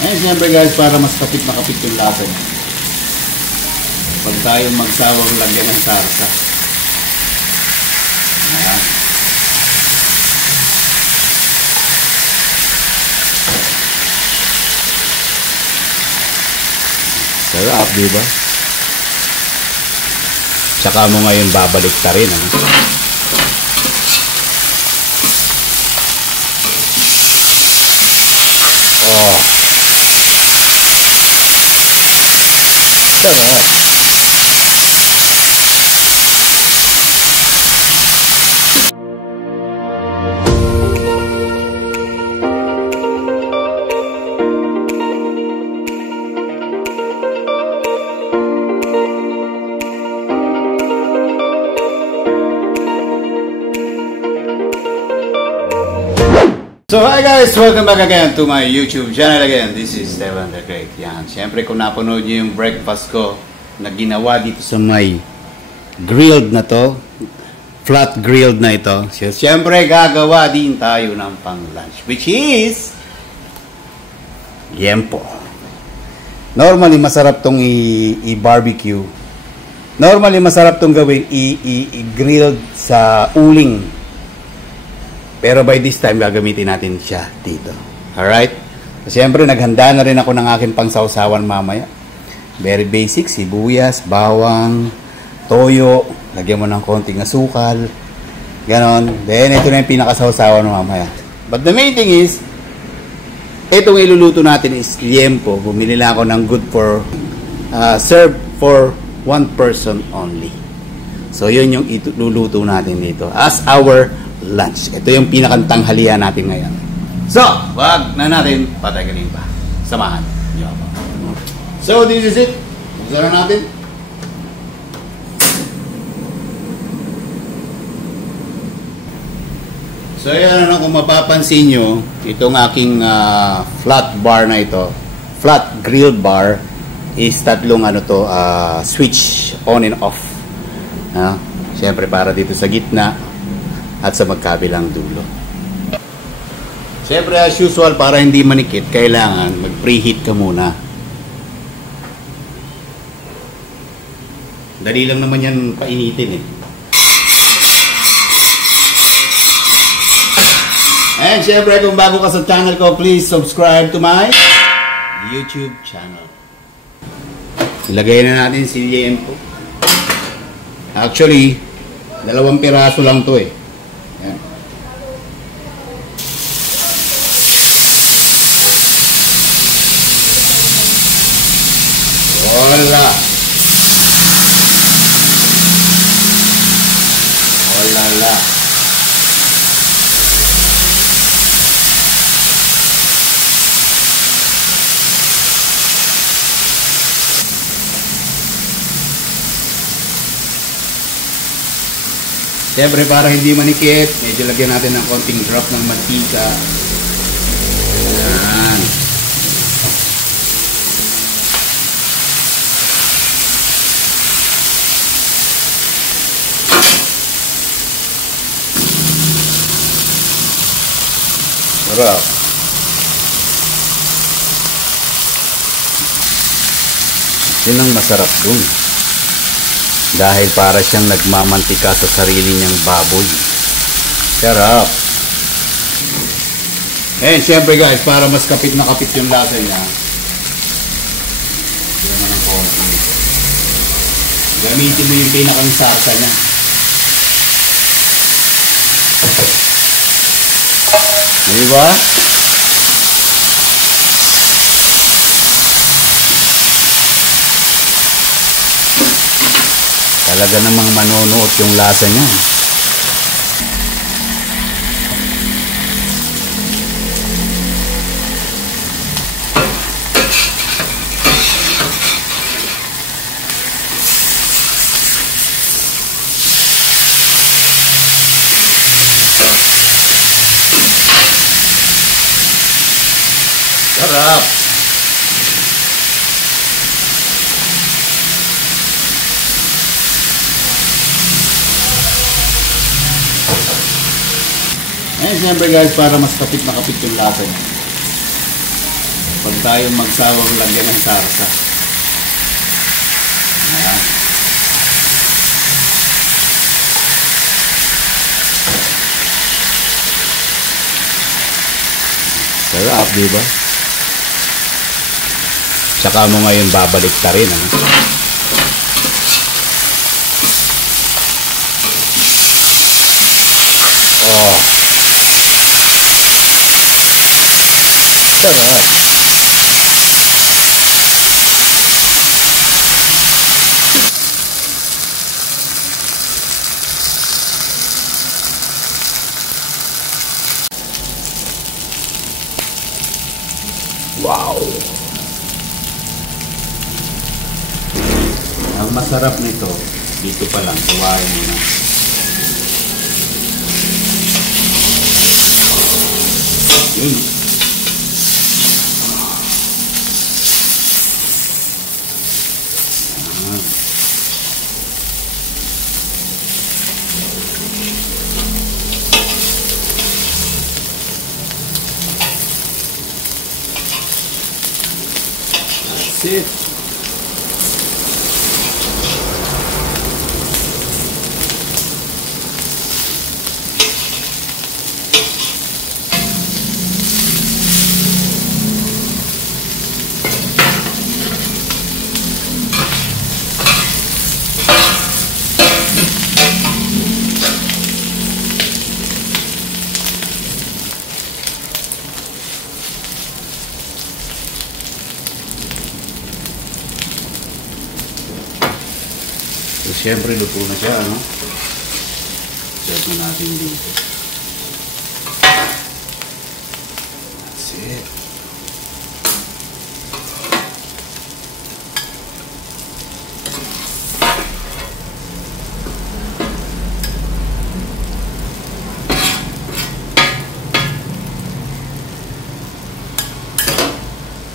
Eh, siyempre guys, para mas kapit na kapit yung lasa niya. Huwag tayong magsawang lagyan ng sarsa. Ayan. Sarap, diba? Tsaka mo ngayon babalik ta rin. Ano? Oh. Sarap. So hi guys, welcome back again to my YouTube channel again. This is Esteban the Great. Yan, siyempre kung napanood niyo yung breakfast ko na ginawa dito sa may grilled na to, flat grilled na ito. So, siyempre gagawa din tayo ng pang lunch, which is liempo. Normally masarap tong i-barbecue. Normally masarap tong gawing i-grilled sa uling. Pero by this time, gagamitin natin siya dito. Alright? So, siyempre, naghanda na rin ako ng aking pangsawsawan mamaya. Very basic, sibuyas, bawang, toyo, lagyan mo ng konting asukal, ganon. Then, ito na yung pinakasawsawan mamaya. But the main thing is, itong iluluto natin is liempo. Bumili lang ako ng good for, serve for one person only. So, yun yung iluluto natin dito. As our lunch. Ito yung pinakantanghalian natin ngayon. So, wag na natin patagalin pa. Samahan niyo ako. So, this is it. Buksan na natin. So, yan ano, kung mapapansin nyo, itong aking flat bar na ito, flat grill bar, is tatlong ano to, switch on and off. Siyempre, para dito sa gitna, at sa magkabilang dulo. Siyempre, as usual, para hindi manikit, kailangan mag-preheat ka muna. Dali lang naman yan painitin eh. And siyempre, kung bago ka sa channel ko, please subscribe to my YouTube channel. Ilagay na natin si liempo. Actually, 2 piraso lang to eh. Yan. Wala. Wala. Siyempre, para hindi manikit, medyo lagyan natin ng konting drop ng mantika. Ayan. Sarap. Yun ang masarap dun. Dahil para siyang nagmamantika sa sarili niyang baboy. Sarap. And syempre guys, para mas kapit na kapit yung lasa niya, gamitin mo yung pinakang sarsa niya. Diba? Talaga namang manonood yung lasa niya. Sarap. Eh, siyempre guys, para mas kapit na kapit yung lasa niya. Huwag tayong magsawang lagyan ng sarsa. Ayan. Sarap, diba? Tsaka mo ngayon babalik ta rin. Oh. Sarap. Wow. Ang masarap nito, dito pa lang, kuwain mo na. That's it. So, siyempre, luto na siya, ano? Serve natin dito. That's it.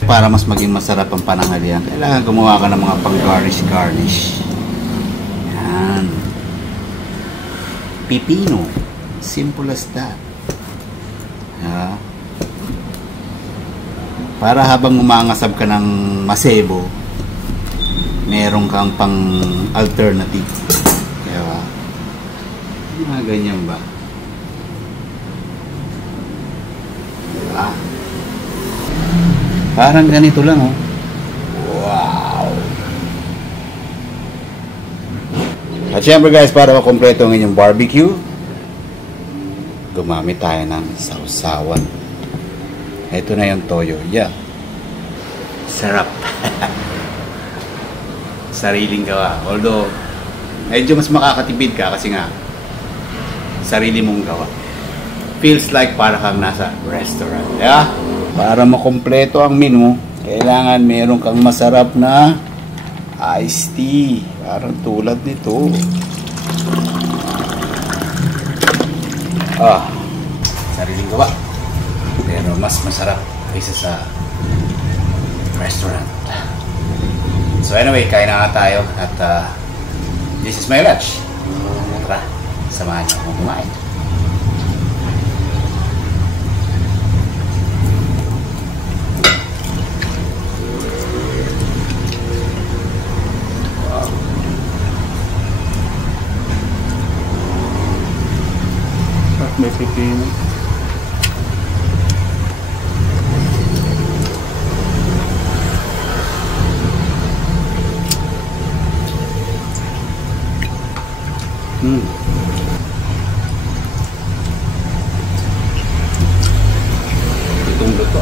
Para mas maging masarap ang pananghalian, kailangan gumawa ka ng mga pang-garnish. Yan. Pipino. Simple as that. Yeah. Para habang umangasab ka ng masebo, meron kang pang-alternative. Diba? Mga ganyan ba? Diba? Parang ganito lang, oh. Wow! At syempre guys, para makompleto ang inyong barbecue, gumamit tayo ng sausawan. Ito na yung toyo. Yeah. Sarap. Sariling gawa. Although, medyo mas makakatipid ka kasi nga, sarili mong gawa. Feels like para kang nasa restaurant. Yeah? Para makompleto ang menu, kailangan meron kang masarap na iced tea. Parang tulad nito. Sariling gawa. Pero mas masarap kaysa sa restaurant. So anyway, kain na nga tayo. At this is my lunch. Tara, samahan niyo akong kumain. May pipino. Itong luto.